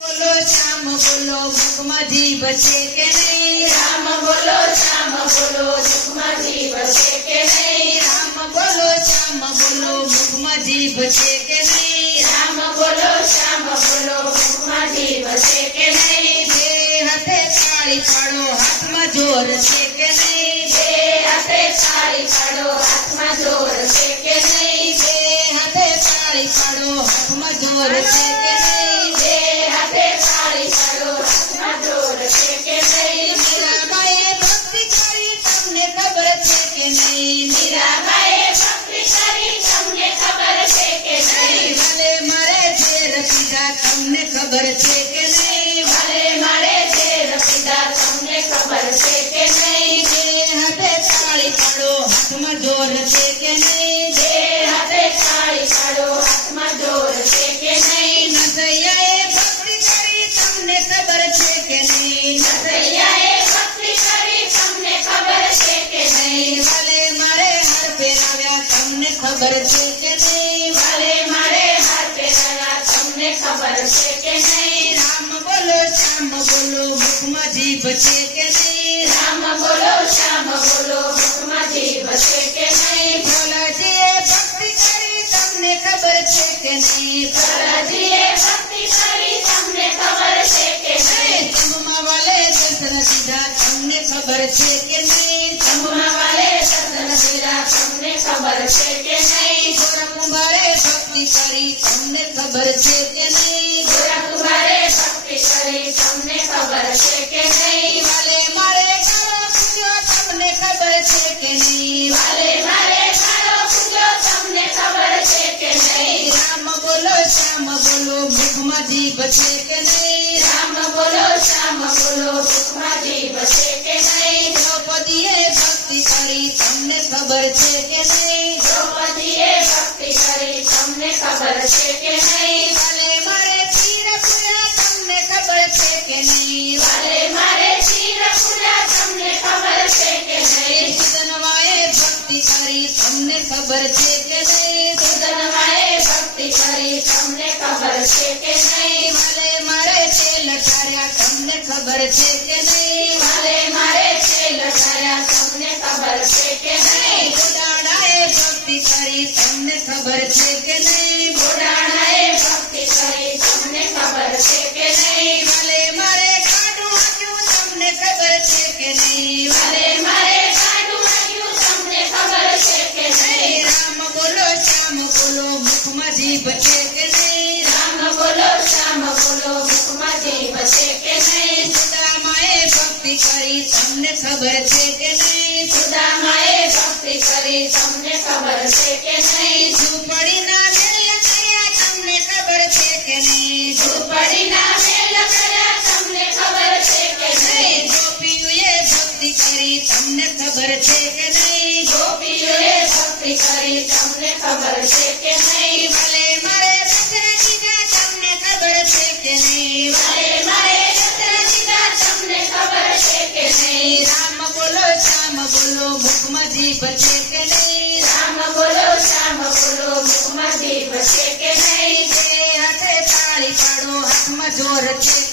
बोलो श्याम बोलो मुखमा जीभ છે કે નહીં રામ બોલો શ્યામ બોલો મુખમાં જીભ છે કે નહીં રામ બોલો શ્યામ બોલો મુખમાં જીભ છે કે નહીં રામ બોલો શ્યામ બોલો મુખમાં જીભ છે કે નહીં બે હાથે તાળી પાડો હાથમાં જોર છે કે નહીં બે હાથે તાળી પાડો હાથમાં જોર છે કે નહીં બે હાથે તાળી પાડો હાથમાં જોર છે કે નહીં બે હાથે તાળી પાડો હાથમાં જોર છે કે નહીં મીરાબાઈએ ભક્તિ કરી તમને ખબર છે કે નહીં મીરાબાઈએ ભક્તિ કરી તમને ખબર છે કે નહીં ભલે મારે ઝેર પીધા તમને ખબર છે કે નહીં ભલે મારે ઝેર પીધા તમને ખબર છે કે નહીં બે હાથે તાળી પાડો હાથમાં જોર છે કે નહીં બે હાથે તાળી પાડો હાથમાં જોર છે કે નહીં નસૈયાએ ભક્તિ કરી તમને ખબર છે કે નહીં નસૈયાએ ભક્તિ કરી તમને ખબર છે કે નહીં ભલે મારે હાર પહેરાવ્યા તમને ખબર છે કે નહીં ભલે મારે હાથ પહેરાયા તમને ખબર છે કે નહીં રામ બોલો શ્યામ બોલો મુખમાં જીભ છે કે નહીં રામ બોલો શ્યામ બોલો મુખમાં જીભ છે કે નહીં ભોલાજીએ ભક્તિ કરી તમને ખબર છે કે નહીં ભલાજીએ ભક્તિ કરી તમને ખબર છે કે નહીં જમવા વાલે દર્શન દીધા તમને ખબર છે કે નહીં જમવા વાલે દર્શન દીધા તમને ખબર છે કે નહીં ગોરા કુંભારે ભક્તિ કરી તમને ખબર છે કે નહીં ગોરા કુંભારે ભક્તિ કરી તમને ખબર છે કે નહીં વાલે મારે ગાળો પૂજ્યો તમને ખબર છે કે નહીં વાલે મારે મારો પૂજો તમને ખબર છે કે નહીં રામ બોલો શ્યામ બોલો મુખમાં જીભ છે કે નહીં રામ બોલો શ્યામ બોલો મુખમાં જીભ છે કે નહીં દ્રૌપદીએ ભક્તિ કરી તમને ખબર છે કે નહીં દ્રૌપદીએ ભક્તિ કરી તમને ખબર છે કે નહીં વાલે મારે તીર પૂર્યા તમને ખબર છે કે નહીં વાલે મારે ચીર પૂરા તમને ખબર છે કે નહીં સુદનવાએ ભક્તિ કરી તમને ખબર છે કે નહીં સુદનવાએ ભક્તિ કરી તમને ખબર છે કે નહીં વાલે મારે તેલ ઢાર્યા તમને ખબર છે કે નહીં વાલે મારે છેલ ઠાર્યા તમને ખબર છે કે નહીં ગોડાણાએ ભક્તિ કરી તમને ખબર છે કે નહીં ગોડાણાએ ભક્તિ કરી તમને ખબર છે કે નહીં વાલે મારે કાઢું હાંક્યું તમને ખબર છે કે નહીં વાલે મારે કાઢું વાગ્યું તમને ખબર છે કે નહીં રામ બોલો શ્યામ બોલો મુખમાં જીભ છે કે નહીં રામ બોલો શ્યામ બોલો મુખમાં જીભ છે કે નહીં સુદામાએ ભક્તિ કરી તમને ખબર છે કે નહીં સુદામાએ ભક્તિ કરી તમને ખબર છે કે નહીં ઝૂંપડીના મેલ કર્યા તમને ખબર છે કે નહીં ઝૂંપડીના મેલ કર્યા તમને ખબર છે કે નહીં ગોપીઓએ ભક્તિ કરી તમને ખબર છે કે નહીં ગોપીઓએ ભક્તિ કરી તમને ખબર છે કે નહીં ભલે મારે દશરથીના તમને ખબર છે કે નહીં વાલે મારે દશરથીના તમને ખબર છે કે નહીં રામ બોલો શ્યામ બોલો મુખમાં જીભ છે કે નહીં રામ બોલો શ્યામ બોલો મુખમાં જીભ છે કે નહીં બે હાથે તાળી પાડો હાથમાં જોર છે